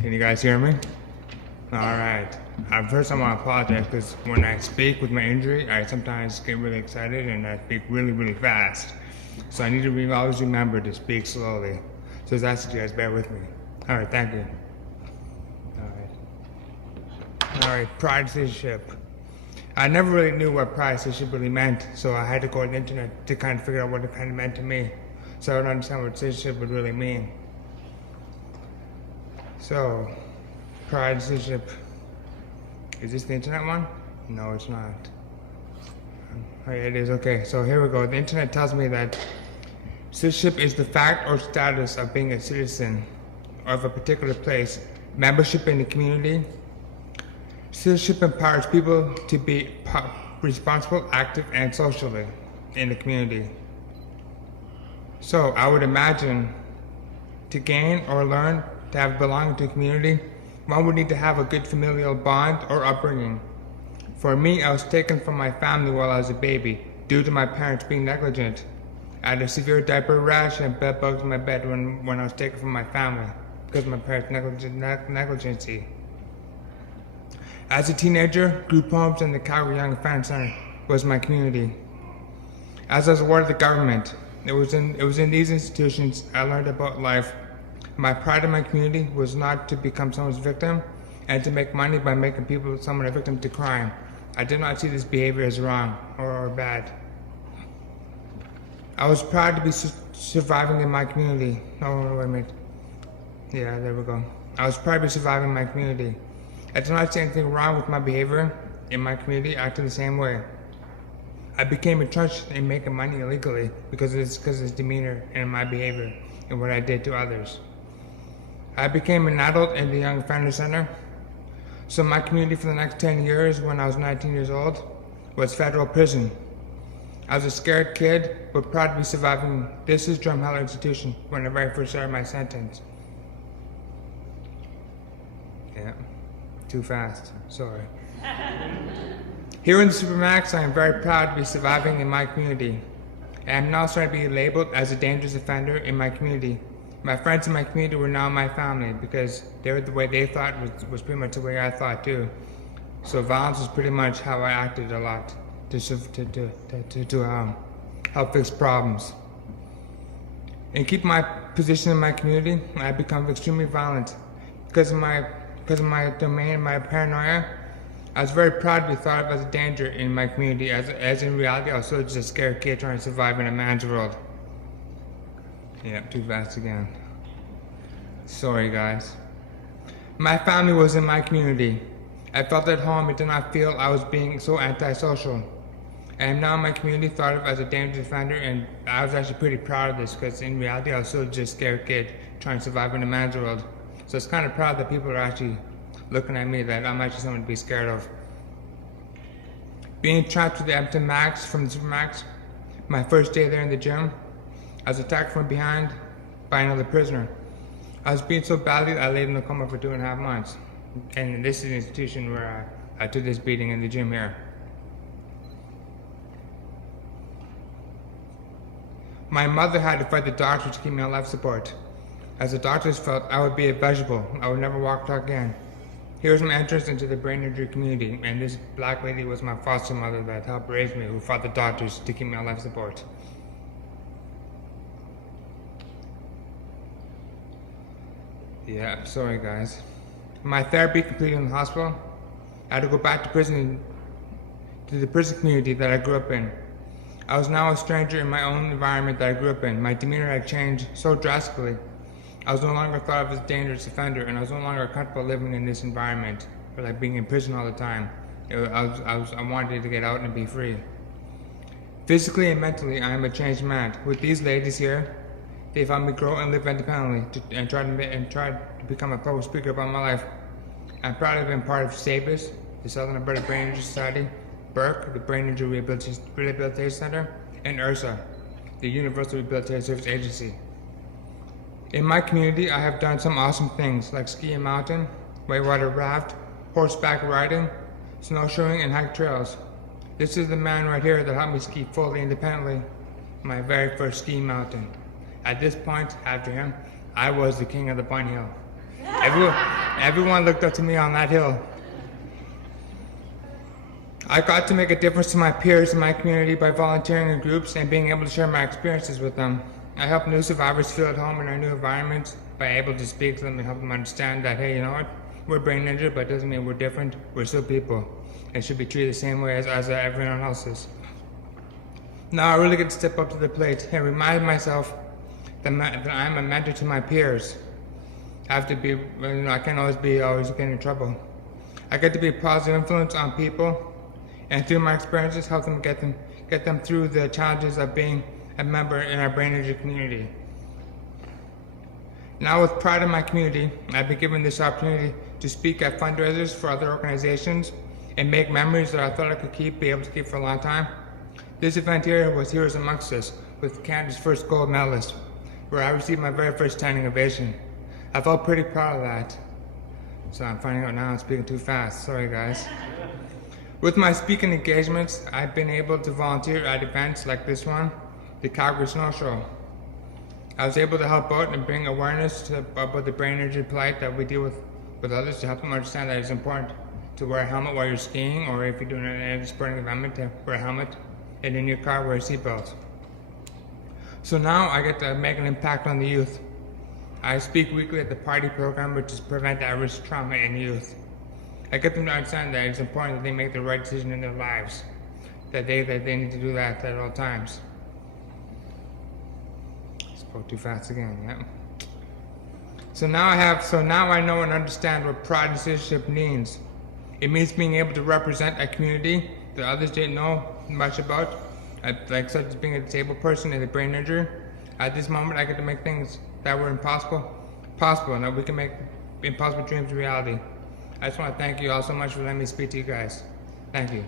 Can you guys hear me? Alright. First I want to apologize because when I speak with my injury, I sometimes get really excited and I speak really, really fast. So I need to always remember to speak slowly. So as I ask you guys, bear with me. Alright, thank you. Alright, P.A.R.T.Y citizenship. I never really knew what P.A.R.T.Y citizenship really meant, so I had to go on the internet to kind of figure out what it kind of meant to me. So I would understand what citizenship would really mean. So, P.A.R.T.Y citizenship. Is this the internet one? No, it's not. Oh, yeah, it is. Okay, so here we go. The internet tells me that citizenship is the fact or status of being a citizen of a particular place, membership in the community. Citizenship empowers people to be responsible, active, and socially in the community. So I would imagine to gain or learn to have belonging to a community, one would need to have a good familial bond or upbringing. For me, I was taken from my family while I was a baby due to my parents being negligent. I had a severe diaper rash and bed bugs in my bed when I was taken from my family because of my parents' negligency. As a teenager, group homes and the Calgary Young Offender Center was my community. As I was awarded the government, it was in these institutions I learned about life. My pride in my community was not to become someone's victim and to make money by making someone a victim to crime. I did not see this behavior as wrong or bad. I was proud to be surviving in my community. Oh, wait a minute. Yeah, there we go. I was proud to be surviving in my community. I did not see anything wrong with my behavior in my community, acting the same way. I became entrenched in making money illegally because of his demeanor and my behavior and what I did to others. I became an adult in the Young Offender Center. So my community for the next 10 years, when I was 19 years old, was federal prison. I was a scared kid, but proud to be surviving this is Drumheller Institution when I very first started my sentence. Yeah, too fast, sorry. Here in the Supermax, I am very proud to be surviving in my community. I am now starting to be labeled as a dangerous offender in my community. My friends in my community were now my family because they were the way they thought was pretty much the way I thought too. So violence was pretty much how I acted a lot to help fix problems. And keep my position in my community, I become extremely violent. Because of my domain, my paranoia, I was very proud to be thought of as a danger in my community, as in reality I was still just a scared kid trying to survive in a man's world. Yeah, too fast again. Sorry guys. My family was in my community. I felt at home and did not feel I was being so antisocial. I am now in my community thought of as a dangerous offender, and I was actually pretty proud of this because in reality I was still just a scared kid trying to survive in a man's world. So it's kind of proud that people are actually looking at me that I'm actually someone to be scared of. Being trapped to the Empton Max from the Supermax, my first day there in the gym, I was attacked from behind by another prisoner. I was beaten so badly that I laid in a coma for 2.5 months. And this is an institution where I took this beating in the gym here. My mother had to fight the doctor to keep me on life support. As the doctors felt I would be a vegetable, I would never walk again. Here's my entrance into the brain injury community, and this black lady was my foster mother that helped raise me, who fought the doctors to keep me on life support. Yeah, sorry guys. My therapy completed in the hospital, I had to go back to prison, to the prison community that I grew up in. I was now a stranger in my own environment that I grew up in. My demeanor had changed so drastically. I was no longer thought of as a dangerous offender, and I was no longer comfortable living in this environment, or like being in prison all the time. I wanted to get out and be free. Physically and mentally, I am a changed man. With these ladies here, they've helped me grow and live independently and try to become a public speaker about my life. I'm proud to have been part of SABIS, the Southern Alberta Brain Injury Society, PeR.T.Y, the Brain Injury Rehabilitation Center, and URSA, the Universal Rehabilitation Service Agency. In my community, I have done some awesome things like ski and mountain, whitewater raft, horseback riding, snowshoeing, and hike trails. This is the man right here that helped me ski fully independently, my very first ski mountain. At this point, after him, I was the king of the bunny hill. Everyone looked up to me on that hill. I got to make a difference to my peers in my community by volunteering in groups and being able to share my experiences with them. I help new survivors feel at home in our new environments by able to speak to them and help them understand that, hey, you know what? We're brain injured, but it doesn't mean we're different. We're still people and should be treated the same way as everyone else is. Now I really get to step up to the plate and remind myself that I'm a mentor to my peers. I have to be, I can't always get in trouble. I get to be a positive influence on people, and through my experiences, help them get them through the challenges of being a member in our brain injury community. Now with pride in my community, I've been given this opportunity to speak at fundraisers for other organizations and make memories that I thought I could be able to keep for a long time. This event here was Heroes Amongst Us with Canada's first gold medalist, where I received my very first standing ovation. I felt pretty proud of that. So I'm finding out now I'm speaking too fast. Sorry guys. With my speaking engagements, I've been able to volunteer at events like this one, the Calgary Snow Show. I was able to help out and bring awareness about the brain injury plight that we deal with others, to help them understand that it's important to wear a helmet while you're skiing, or if you're doing an sporting event, to wear a helmet, and in your car wear a seatbelt. So now I get to make an impact on the youth. I speak weekly at the P.A.R.T.Y program, which is Prevent at-Risk Trauma in Youth. I get them to understand that it's important that they make the right decision in their lives, that they need to do that at all times. Spoke too fast again, yeah. So now I know and understand what pride and citizenship means. It means being able to represent a community that others didn't know much about, like such as being a disabled person and a brain injury. At this moment, I get to make things that were impossible, and that we can make impossible dreams a reality. I just want to thank you all so much for letting me speak to you guys. Thank you.